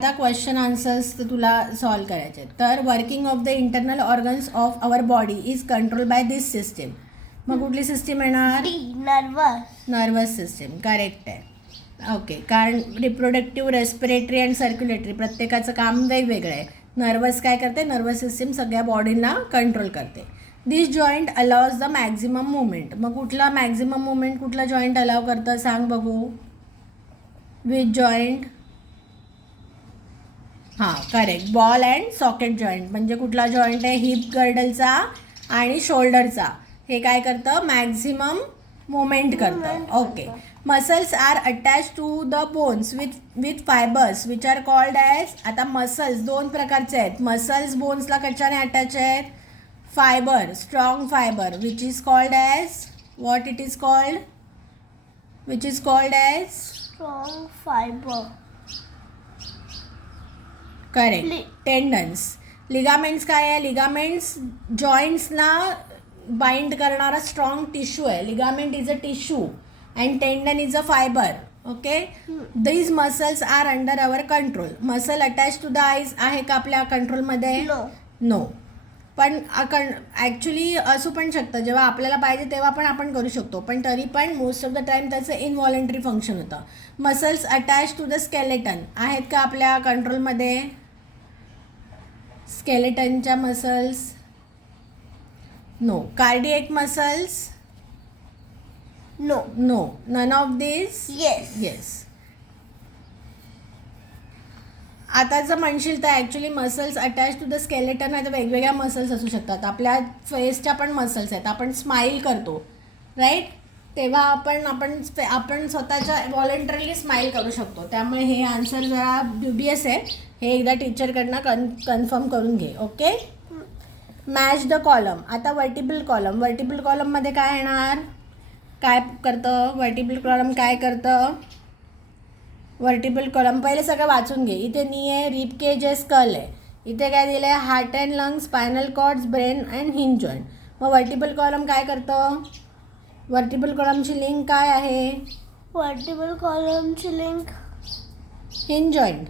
आता question answers तर तुला सॉल्व करायचे. तर working of the internal organs of our body is control by this system. मग कुठली सिस्टीम येणार? Nervous system. करेक्ट आहे. ओके, कारण रिप्रोडक्टिव्ह, रेस्पिरेटरी अँड सर्क्युलेटरी प्रत्येकाचं काम वेगवेगळं आहे. नर्वस काय करते? नर्वस सिस्टीम सगळ्या बॉडींना कंट्रोल करते. This joint allows the maximum movement. मग कुठला मॅक्झिमम मुवमेंट कुठला जॉईंट अलाव करतं सांग बघू. Which joint? हां, correct. Ball and socket joint. म्हणजे कुठला जॉईंट आहे? हिप गर्डलचा आणि शोल्डरचा. हे काय करतं? मॅक्झिमम मुवमेंट करतं. Okay. Muscles are attach to the bones with fibres which are called as. आता मसल्स दोन प्रकारचे आहेत. मसल्स बोन्सला कशाने अटॅच आहेत? Fibre, strong fibre which is called as what it is called? Which is called as strong fibre. Correct. Tendons. Ligaments काय आहे? Ligaments जॉईंट्सना बाइंड करणारा स्ट्रॉंग टिश्यू आहे. Ligament is a tissue and tendon is a fibre. Okay. These muscles are under our control. Muscle attach to the eyes आहे का आपल्या कंट्रोलमध्ये? No. पण ॲक्च्युली असू पण शकतं. जेव्हा आपल्याला पाहिजे तेव्हा पण आपण करू शकतो, पण तरी पण मोस्ट ऑफ द टाईम त्याचं इनव्हॉलंटरी फंक्शन होतं. Muscles attach to the skeleton आहेत का आपल्या कंट्रोलमध्ये? स्केलेटनच्या muscles? No. Cardiac muscles? No. None of this? Yes. आता जर म्हणशील तर actually muscles attach to the skeleton आहे तर वेगवेगळ्या मसल्स असू शकतात. आपल्या फेसच्या पण मसल्स आहेत. आपण स्माईल करतो, राईट? तेव्हा आपण स्वतःच्या व्हॉलंटरीली स्माईल करू शकतो. त्यामुळे हे आन्सर जरा ड्युबियस आहे. हे एकदा टीचरकडनं कन्फर्म करून घे. ओके. Match the column. आता वर्टिबल कॉलम. वर्टिबल कॉलममध्ये काय येणार? काय करतं वर्टिबल कॉलम? काय करतं वर्टिबल कॉलम? पहिले सगळं वाचून घे. इथे नी आहे, रिब केज आहे, स्कल आहे. इथे काय दिलं आहे? Heart and lungs, spinal cords, brain and hinge joint. मग वर्टिबल कॉलम काय करतं? वर्टिबल कॉलमची लिंक काय आहे? वर्टिबल कॉलमची link hinge joint.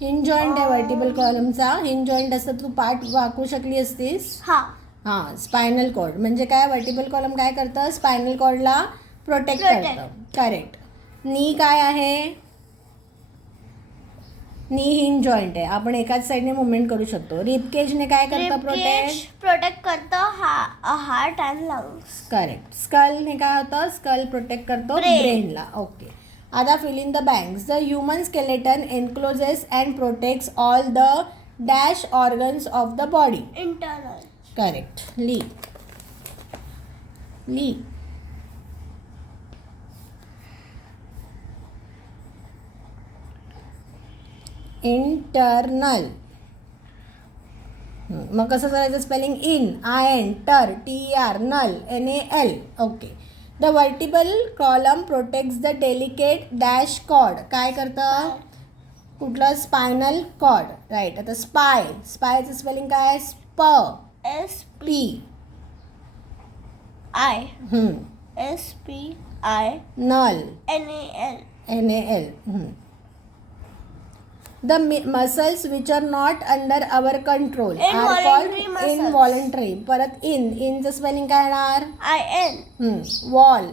Hinge joint आहे वर्टिबल कॉलमचा. हिंज जॉईंट असतं तू पाठ वाकू शकली असतीस. हां. स्पायनल कॉर्ड म्हणजे काय? वर्टिबल कॉलम काय करतं? स्पायनल कॉर्डला प्रोटेक्ट करतं. करेक्ट. नी काय आहे? नी हिंज जॉईंट आहे. आपण एकाच साईडने मुवमेंट करू शकतो. रिब केजने काय करतं? प्रोटेक्ट करतं हार्ट अँड लंग्स. करेक्ट. स्कलने काय होतं? स्कल प्रोटेक्ट करतो ब्रेनला. ओके. आता fill in the blanks. The human skeleton encloses and protects all the dash organs of the body. Internal. Correct. ली. इंटरनल. मग कसं करायचं spelling? In, IN, ter, TER, nal, NAL. Okay. The vertebral column protects the delicate dash cord. काय करतं? कुठलं? Spinal cord. Right. आता स्पायचं spelling काय? SPI. Nal, NAL. The muscles which are not under our control are called involuntary. परत इनचं spelling काय येणार? IN. Vol.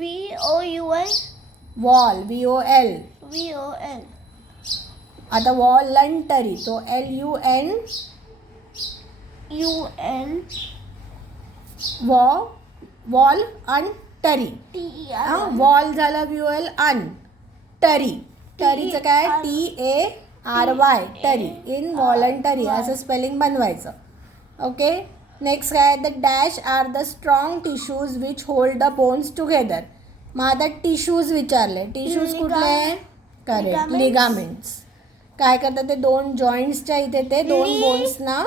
VOUL. Vol, VOL. आता वॉलंटरी तो LUN. Vol un tary. Vol झालं VOL अन. टरीचं काय? TARY. टरी. इनव्हॉलंटरी असं spelling बनवायचं. ओके. नेक्स्ट काय? The dash are the strong tissues which hold the bones together. मग आता टिश्यूज विचारले. टिश्यूज कुठले? करेक्ट. लिगामेंट्स. काय करतात? ते दोन जॉईंट्सच्या इथे ते दोन बोन्सना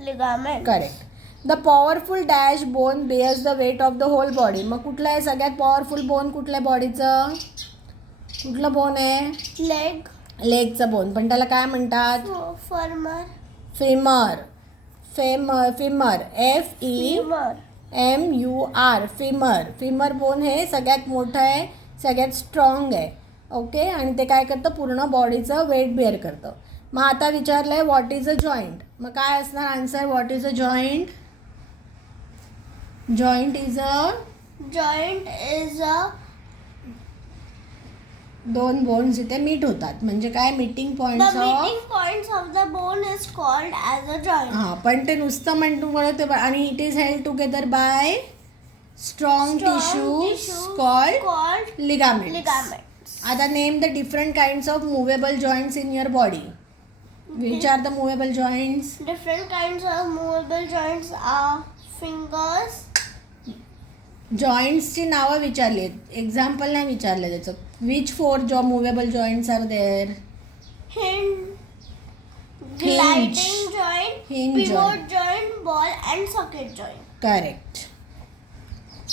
ligament. Correct. The powerful dash bone bears the weight of the hole body. मग कुठलं आहे सगळ्यात पॉवरफुल बोन? कुठल्या बॉडीचं? कुठलं बोन आहे? लेगचं बोन. पण त्याला काय म्हणतात? फिमर. FEMUR. फिमर बोन हे सगळ्यात मोठं आहे. सगळ्यात स्ट्रॉंग आहे. ओके, आणि ते काय करतं, पूर्ण बॉडीचं वेट बेअर करतं. मग आता विचारलं आहे व्हॉट इज अ जॉईंट. मग काय असणार answer, what is a joint. Joint is a Joint is a दोन बोन्स इथे मीट होतात, म्हणजे काय, meeting the points of. meeting points of the bone is called as a joint. हां, पण ते नुसतं म्हणतो बरोबर, आणि it is held together by strong tissues called ligaments. Ligaments. आता name the different kinds of movable joints in your body. Which are the movable joints. Different kinds of movable joints are fingers, जॉईंट्सची नावं विचारली आहेत, example नाही विचारलं त्याचं. Which 4 movable joints are there. hinge, gliding joint, Hinge pivot joint. joint, ball and socket joint. Correct.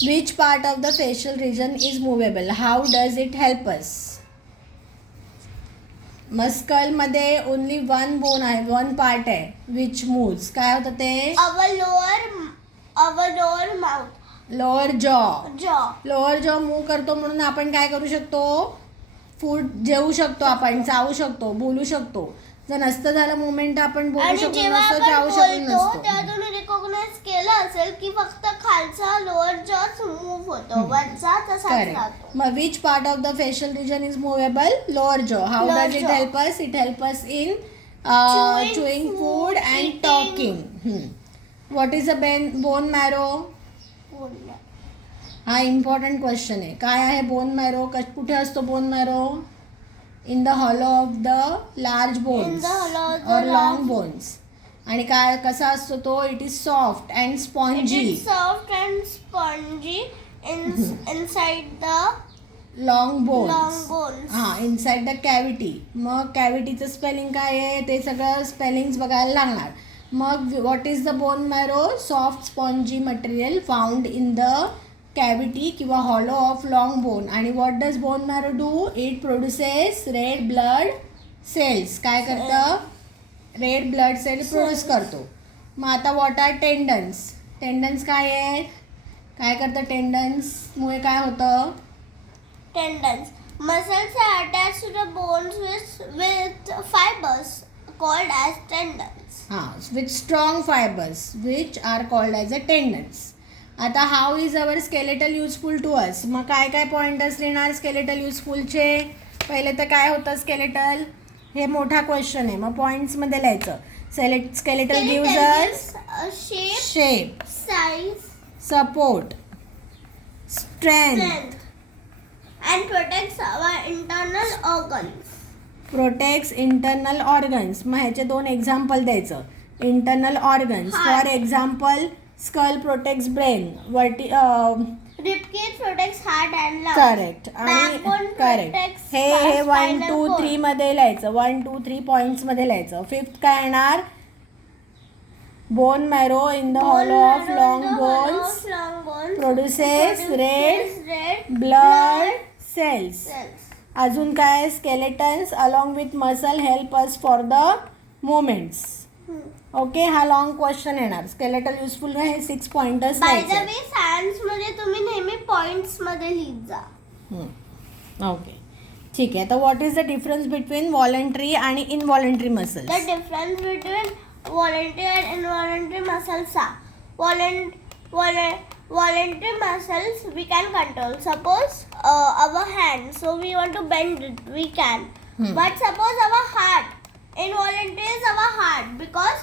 Which part of the facial region is movable. How does it help us. मस्कलमध्ये only one bone आहे, one part आहे which moves. काय होतं ते. Our lower mouth, lower jaw. jaw. Lower jaw move करतो म्हणून आपण काय करू शकतो, फूड जेवू शकतो, आपण चावू शकतो, बोलू शकतो. जर नसतं झालं मुवमेंट आपण बोलू आणि शकतो जेव्हा नसतं, आपण चावू शकतो बोलतो नसतो. तेव्हा तुम्ही रिकॉग्नाइज केलं असेल की फक्त खालचा लोअर जॉच मूव्ह होतो, वरचा तसाच करेक्ट. राहतो. मग which part of the facial region is movable. Lower jaw. How Lower does it jaw. Help us. It help us in Chewing chewing food food, and eating. talking. What is a bone marrow. हा important question आहे. काय आहे bone marrow, कुठे असतो bone marrow. In the hollow of the large bones the hollow of the और long large- bones. आणि काय कसा असतो तो, it is soft and It spongy. is soft and spongy inside the long long bones. bones. हां, inside the cavity. मग कॅव्हिटीचं spelling काय आहे ते सगळं स्पेलिंग्स बघायला लागणार. मग what is the bone marrow. Soft spongy material found in the cavity किंवा हॉलो ऑफ लॉंग बोन. आणि what does bone marrow do. It produces red blood cells. काय करतं, रेड ब्लड सेल प्रोड्यूस करतो. मग आता व्हॉट आर टेंडन्स. टेंडन्स काय आहेत, काय करतं टेंडन्समुळे काय होतं. Tendons. Muscles are attached to the bones with fibers called as tendons. हां, with strong fibres which are called as a tendons. आता how is our skeletal useful to us. मग काय काय पॉईंटर्स लिहिणार स्केलेटल युजफुलचे. पहिले तर काय होतं स्केलेटल, हे मोठा क्वेश्चन आहे. मग पॉईंट्समध्ये लिहायचं. Skeletal gives us Shape, shape, size, support, strength, strength, and protects our internal organs. Protects internal organs. मग ह्याचे 2 एक्झाम्पल द्यायचं. Internal organs Heart. For example skull protects brain. Ribcage protects heart and lungs. Correct. आणि Backbone correct. protects हे spinal 1 2 cord. 3 मध्ये लिहायचं. 1 2 3 पॉईंट्समध्ये लिहायचं. 5th काय येणार, bone marrow in the hollow of long bones produces red blood cells. अजून काय, skeletons along with muscle help us for the movements. Okay, हा लॉंग क्वेश्चन येणार. स्केलेटल युजफुल हे 6 pointers by the way science मध्ये तुम्ही नेहमी points मध्ये लिहित जा. ओके, ठीक आहे. तर what is the difference between voluntary आणि involuntary The muscles. difference between voluntary and involuntary muscles are voluntary muscles we can control. Suppose our hand, so we want to bend it, we can. But suppose our heart, involuntary is our heart because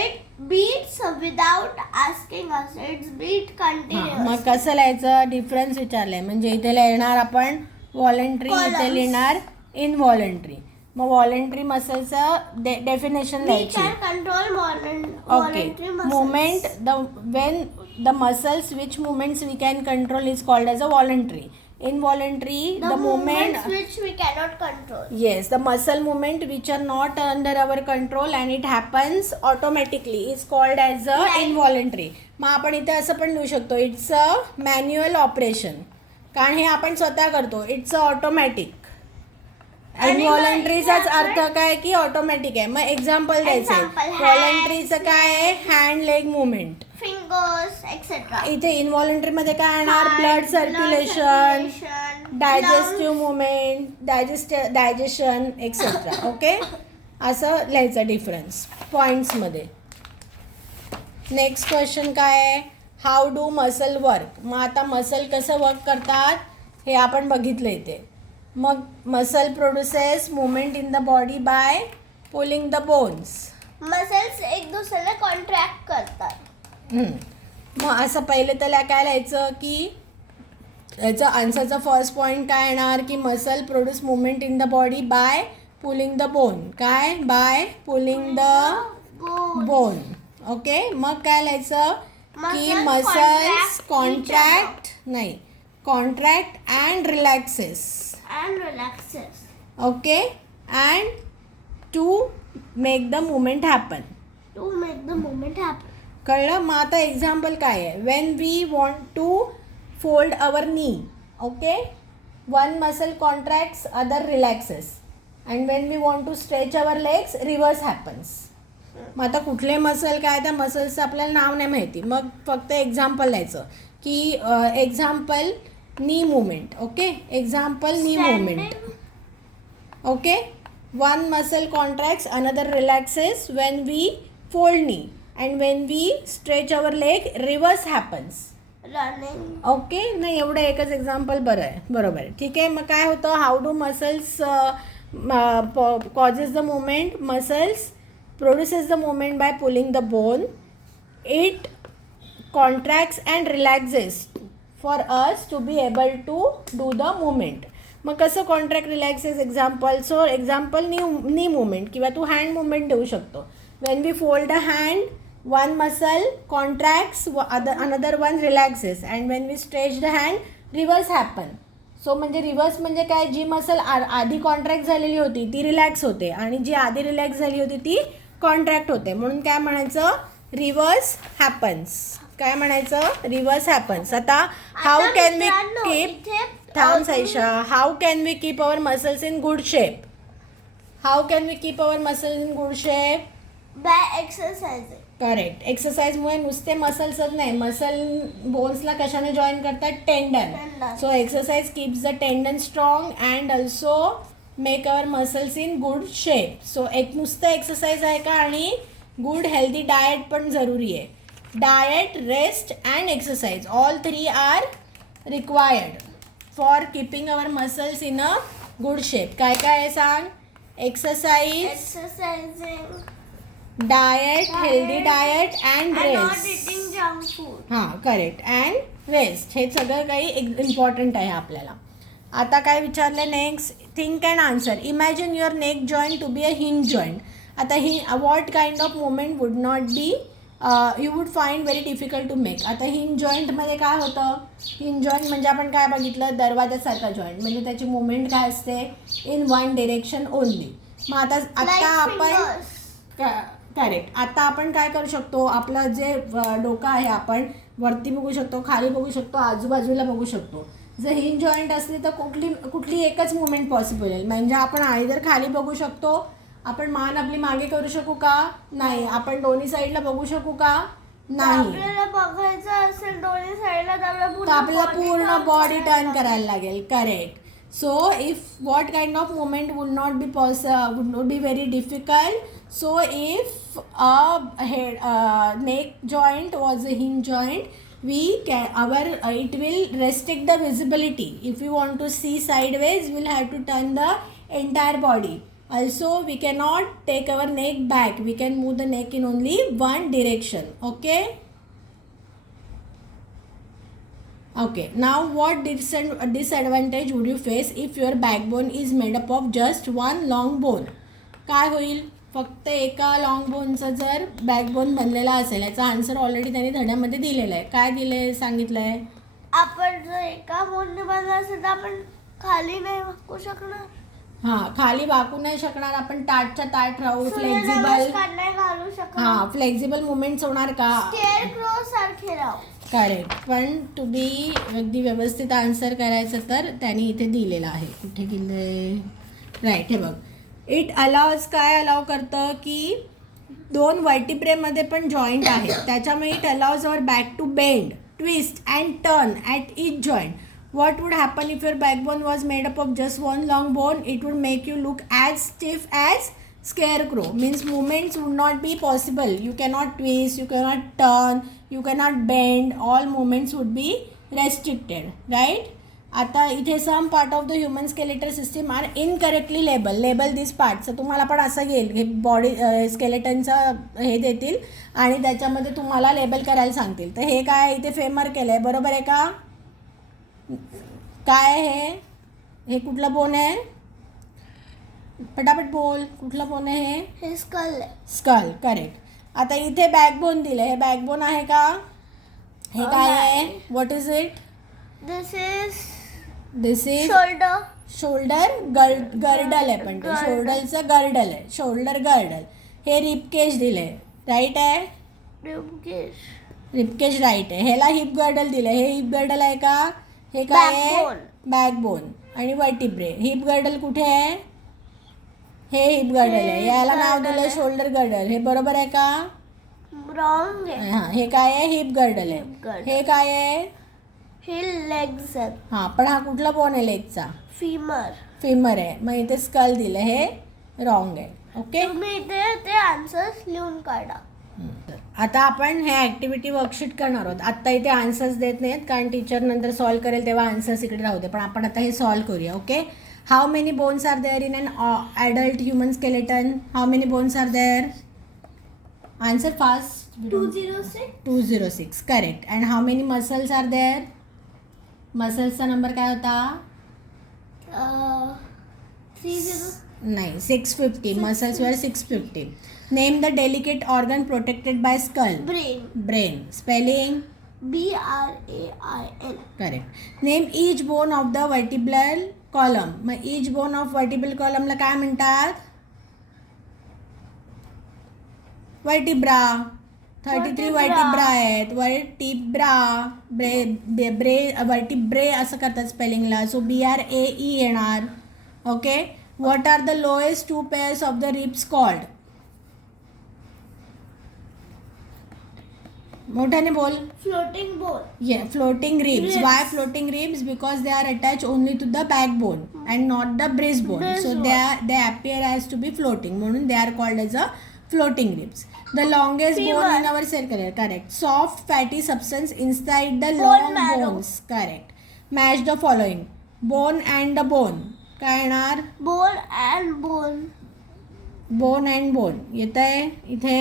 it beats without asking us. It's beat continuous. मग कसं लिहायचं, difference विचारलंय म्हणजे इथे लिहिणार आपण voluntary, इथे Columns. लिहिणार इनव्हॉलंटरी. मग व्हॉलंटरी मसलचं डेफिनेशन We लिहायची. can control Okay. voluntary muscles. Movement, when the muscles, which movements we can control is called as a voluntary. Involuntary, The the movement, movements which we cannot control. yes, the muscle movement which are not under our control and it happens automatically is called as a Right. involuntary. मग आपण इथे असं पण लिहू शकतो, it's a manual operation, कारण हे आपण स्वतः करतो. It's a automatic. आणि इनव्हॉलंटरीचाच मग अर्थ काय की ऑटोमॅटिक आहे. मग एक्झाम्पल द्यायचं. Example, hands, व्हॉलंटरीचं काय आहे, hand leg movement. fingers, etc. इथे इनव्हॉलंटरी मध्ये काय येणार? Blood circulation, digestive movement, digestion etcetera. Okay, असं लिहायचं डिफरन्स पॉईंट्समध्ये. नेक्स्ट क्वेश्चन काय आहे? How do muscle work. मग आता मसल कसं वर्क करतात हे आपण बघितलं इथे. मग muscle produces movement in the body by pulling the bones. Muscles एक दुसऱ्याला कॉन्ट्रॅक्ट करतात. मग असं पहिले त्याला काय लिहायचं की याचं आन्सरचा फर्स्ट पॉईंट काय येणार की muscle produce movement in the body by pulling the bone. काय? By pulling the bone. Okay, मग काय लिहायचं की मसल्स कॉन्ट्रॅक्ट नाही contract and relaxes. Okay, and to make the movement happen. कळलं? मग आता एक्झाम्पल काय आहे? When we want to fold our knee. Okay, one muscle contracts, other relaxes. And when we want to stretch our legs, reverse happens. मग आता कुठले muscle काय त्या मसल्सचं आपल्याला नाव नाही माहिती. मग फक्त एक्झाम्पल द्यायचं की example knee movement. Okay, example knee movement. Okay, one muscle contracts, another relaxes when we fold knee. And when we stretch our leg, reverse happens. Running. Okay, नाही एवढं एकच एक्झाम्पल बरं आहे. बरोबर आहे, ठीक आहे. मग काय होतं? How do muscles causes the movement. Muscles produces the movement by pulling the bone. It contracts and relaxes for us to be able to do the movement. मग कसं contract relaxes? Example, so example knee movement किंवा तू hand movement देऊ शकतो. When we fold a hand, one muscle contracts, another one relaxes. And when we stretch the hand, reverse happen. So म्हणजे reverse म्हणजे काय? जी muscle आधी contract झालेली होती ती रिलॅक्स होते आणि जी आधी रिलॅक्स झाली होती ती कॉन्ट्रॅक्ट होते. म्हणून काय म्हणायचं? Reverse happens. काय म्हणायचं? Reverse happens. आता हाऊ कॅन वी कीप, थांब Saisha, how can we keep our muscles in good shape? How can we keep our muscles in good shape? By exercising. Correct. एक्सरसाइजमुळे नुसते मसल्सच नाही, मसल बोन्सला कशाने जॉईन करतात? Tendon. So exercise keeps the tendon strong and also make our muscles in good shape. So एक नुसतं exercise आहे का? आणि गुड हेल्दी डाएट पण जरुरी आहे. Diet, rest and exercise, all three are required for keeping our muscles in a good shape. काय काय आहे सांग? Exercising, diet, healthy diet and not rest. Eating junk food. हां, करेक्ट. And rest. हे सगळं काही इम्पॉर्टंट आहे आपल्याला. आता काय विचारलं next? Think and answer. Imagine your neck joint to be a hinge joint. आता what kind of movement would not be you would find very difficult to make. आता हिंज जॉईंटमध्ये काय होतं? हिंज जॉईंट म्हणजे आपण काय बघितलं? दरवाजासारखा जॉईंट. म्हणजे त्याची मुवमेंट काय असते? In one direction only. मग आता आपण करेक्ट. आता आपण काय करू शकतो? आपलं जे डोकं आहे आपण वरती बघू शकतो, खाली बघू शकतो, आजूबाजूला बघू शकतो. जर हिंज जॉईंट असली तर कुठली एकच मुवमेंट पॉसिबल आहे. म्हणजे आपण आयदर खाली बघू शकतो, आपण मान आपली मागे करू शकू का? नाही. आपण दोन्ही साईडला बघू शकू का? नाही. आपल्याला बघायचं असेल दोन्ही साईडला तर आपल्याला पूर्ण बॉडी टर्न करायला लागेल. Correct. So if what kind of movement would not be very difficult. So if a neck joint was a hinge joint, it will restrict the visibility. If you want to see sideways, we'll have to turn the entire body. Also, we cannot take our neck back. We can move the neck in only one direction. Okay. Now what disadvantage would you face if your backbone is made up of just one long bone? काय होईल? फक्त एका long बोनचं जर backbone बनलेला असेल. याचा answer already त्यांनी धड्यामध्ये दिलेला आहे. काय दिले सांगितलं आहे? आपण जर एका बोनने बनला असेल तर आपण खाली नाही वाकू शकणार. हां, खाली वाकू नाही शकणार. आपण ताटच्या ताट राहू. फ्लेक्झिबल. सूर्यनमस्कार नाही घालू शकणार. हां, फ्लेक्झिबल मुवमेंट्स होणार का? स्केअरक्रो सारखे राहू. करेक्ट. पण टू बी अगदी व्यवस्थित आन्सर करायचं तर त्यांनी इथे दिलेलं आहे. कुठे गेले? राईट, हे बघ. इट अलाउज काय अलाव करतं की दोन वर्टिब्रेमध्ये पण जॉईंट आहेत, त्याच्यामुळे it allows our back to bend, twist and turn at each joint. What would happen if your backbone was made up of just one long bone? It would make you look as stiff as scarecrow. Means movements would not be possible. You cannot twist, you cannot turn, you cannot bend. All movements would be restricted, right? आता इथे some part of the human skeletal system are incorrectly label this part. तर तुम्हाला पण असं येईल हे body स्केलेटनचं हे देतील आणि त्याच्यामध्ये तुम्हाला लेबल करायला सांगतील. तर हे काय इथे फेमर केलं आहे, बरोबर आहे का? काय आहे हे? कुठलं बोन आहे? पटापट बोल, कुठलं बोन आहे हे? हे स्कल आहे. Skull, correct. आता इथे बॅकबोन दिलं, हे बॅकबोन आहे का? हे काय आहे? What is it? This is shoulder. Girdle आहे, पण ते Girdle. शोल्डरचं गर्डल आहे, शोल्डर गर्डल. हे रिपकेज दिले, राईट आहे? रिपकेज राईट आहे. ह्याला हिप गर्डल दिलं, हे हिप गर्डल आहे का? हे काय आहे? Backbone. बॅकबोन आणि वर्टिब्रे. हिप गर्डल कुठे आहे? हे हिप गर्डल आहे. याला नाव girdle दिलं आहे. Shoulder girdle. हे बरोबर आहे का? रॉंग आहे. हां, हे काय आहे? हिप गर्डल आहे. Hip girdle. हे काय आहे? हे लेग्स आहेत. हां, पण हा कुठला बोन आहे लेगचा? फिमर. फिमर आहे. मग इथे स्कल दिलं, हे रॉंग आहे. ओके. तुम्ही इथे ते आन्सर्स लिहून काढा. आता आपण हे ॲक्टिव्हिटी वर्कशीट करणार आहोत. आत्ता इथे आन्सर्स देत नाहीत कारण टीचर नंतर सॉल्व करेल तेव्हा आन्सर्स इकडे राहू दे. पण आपण आता हे सॉल्व करूया. Okay. How many bones are there in an adult human skeleton? How many bones are there? Answer fast. 206. 206, correct. And how many muscles are there? मसल्सचा नंबर काय होता? 30. नाही, 650. मसल्स वर 650. Name the delicate organ protected by skull. Brain. Spelling? BRAIN. Correct. Name each bone of the vertebral column. मग each bone of vertebral कॉलमला काय म्हणतात? Vertebra. 33 vertebra आहेत. वर्टिब्रे असं करतात स्पेलिंगला. सो BRAE येणार. Okay. What are the lowest 2 pairs of the ribs called? मोठ्याने बोल. Floating bone. Yeah, floating ribs. Ribs. Why floating ribs? Because they are attached only to the backbone and not the breastbone. So they appear as to be floating. म्हणून they are called as a floating ribs. The longest Femur. bone in our circle. Correct. Soft fatty substance inside the Bone long marrow. bones. Correct. Match the following. Bone and the bone. काय येणार? Bone and bone. Bone and bone. येत आहे इथे?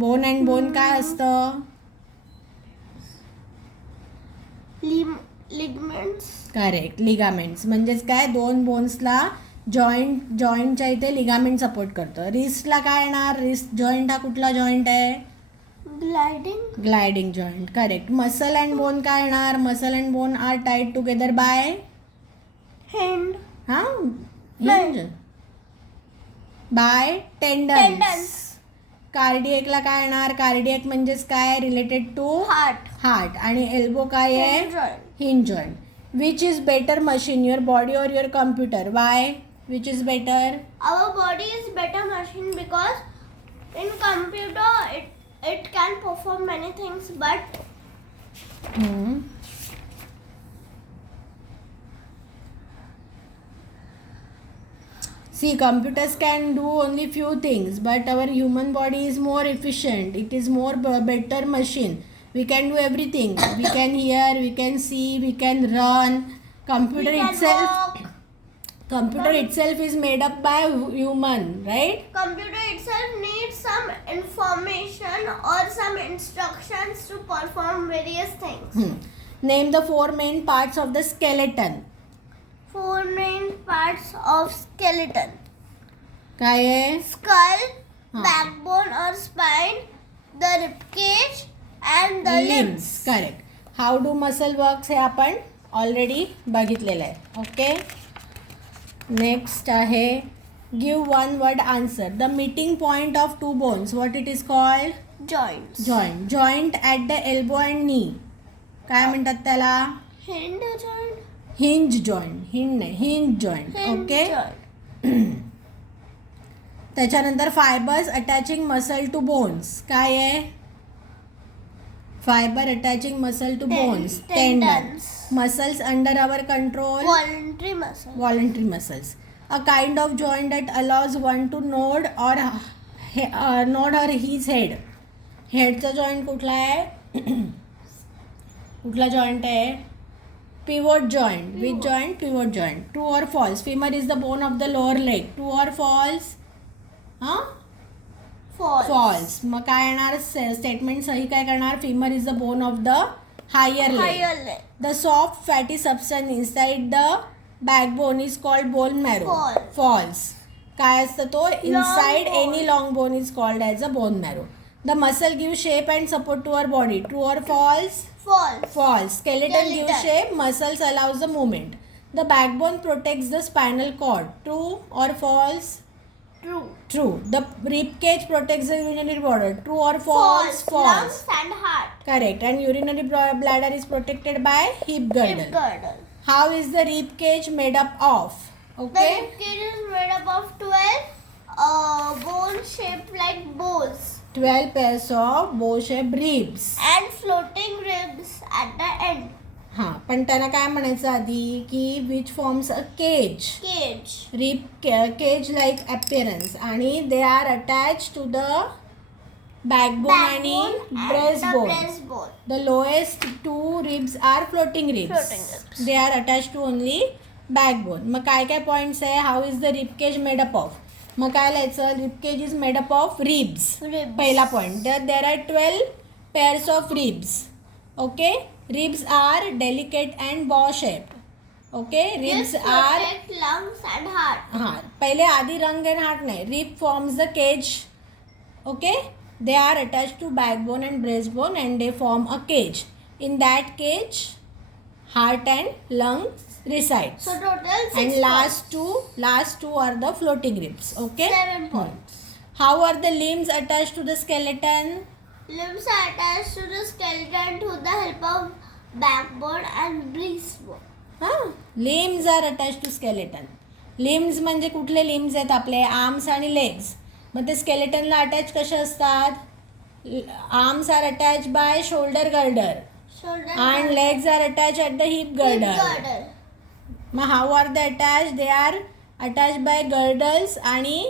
Bone and bone काय असतं? Ligaments. Correct. Ligaments म्हणजेच काय? दोन बोन्सला जॉईंटच्या इथे लिगामेंट सपोर्ट करतं. रिस्टला काय येणार? रिस्ट जॉईंट हा कुठला जॉईंट आहे? Gliding joint. Correct. Muscle and bone काय येणार? Muscle and bone are tied together by Hand. हां हिंज बाय टेंडन्स. Tendons. कार्डिएकला काय येणार? कार्डिएक म्हणजेच काय? Related to heart. आणि एल्बो काय आहे? Hand joint. Hinge joint. Which is better machine, your body or your computer? Why? Which is better? Our body is better machine because in computer it can perform many things, but See, computers can do only few things, but our human body is more efficient. It is more better machine. We can do everything. We can hear, we can see, we can run. we can walk. Itself is made up by human, right? Computer itself needs some information or some instructions to perform various things. Name the 4 main parts of the skeleton. 4 main parts of skeleton: काय आहे? skull, हाँ. backbone or spine, the ribcage and the limbs. Correct. How do muscle works हे आपण already बघितलेलं आहे. Okay. Next आहे give 1 word answer. The meeting point of 2 bones, what it is called? Joints. Joint at the elbow and knee. काय म्हणतात त्याला? Hinge joint. Hinge joint. Hinge नाही, hinge joint. Hinge okay. joint. त्याच्यानंतर fibres attaching muscle to bones. काय आहे? Fibre attaching muscle to bones. Tendons. Muscles under our control. Voluntary muscle. Voluntary muscles. A kind of joint that allows one to nod or his head. हेडचा joint कुठला आहे? कुठला joint आहे? Pivot joint. Which joint? Pivot joint. True or false? Femur is the bone of the lower leg. True or false? हां, False. False. मग काय येणार statement सही काय करणार? Femur is the bone of the higher leg. Higher leg. The soft fatty substance inside the backbone is called bone marrow. False. False. काय असतं तो? Inside bone. any long bone is called as a bone marrow. The muscle gives shape and support to our body. True or false? False. False. Skeleton gives Skeleton. shape. Muscles allows the movement. The backbone protects the spinal cord. True or false? True. True. The rib cage protects the urinary bladder. True or False. false? Lungs and heart. Correct. And urinary bladder is protected by hip girdle. Hip girdle. How is the rib cage made up of? The Okay. rib cage is made up of 12 bones shaped like bows 12 pairs of bow-shaped ribs. and floating ribs at the end. हां, पण त्यांना काय म्हणायचं आधी की which forms a cage. Cage. Rib cage like appearance आणि they are attach to the backbone आणि Backbone and breast the bone. breastbone. The lowest two ribs are floating ribs. Floating ribs. They are attached to only backbone. मग काय काय points आहे? How is the rib cage made up of? मग काय लिहायचं? Rib cage is made up of ribs. Ribs. पहिला point. There are 12 pairs of ribs. Okay. Ribs are delicate and bow shaped. Okay. Ribs This are protect lungs and heart. हां, पहिले आधी रंग and heart नाही. Rib forms the cage. Okay. They are attach to backbone and breastbone and they form a cage. In that cage heart and lungs resides. So total 6 And points. last two are the floating ribs. Okay. 7 points. How are the limbs attached to the skeleton? Limbs are attached to the skeleton to the help of backbone and breastbone. हां, limbs are attached to skeleton. Limbs म्हणजे कुठले limbs आहेत आपले? Arms आणि legs. मग ते स्केलेटनला attach कसे असतात? Arms are attach by shoulder girder Shoulder and legs are attached at the hip hip girdle. girdle. मग how are they attached? They are attached by girdles आणि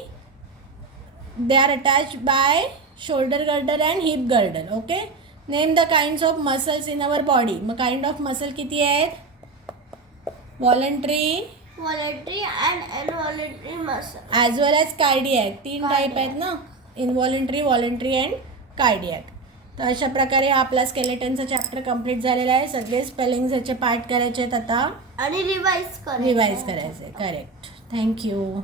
they are attached by shoulder girder and hip girdle. Okay. Name the kinds of muscles in our body. मग kind of muscle किती आहेत? Voluntary Voluntary and involuntary muscle. as well as cardiac. 3 type Cardiac. आहेत ना. इनव्हॉलंटरी, voluntary and cardiac. तर अशा प्रकारे हा आपला स्केलेटनचा चॅप्टर कंप्लीट झालेला आहे. सगळे स्पेलिंग्स ह्याचे पाठ करायचे आहेत आता. आणि रिवाइज रिवाईज करायचे. करेक्ट. थँक्यू.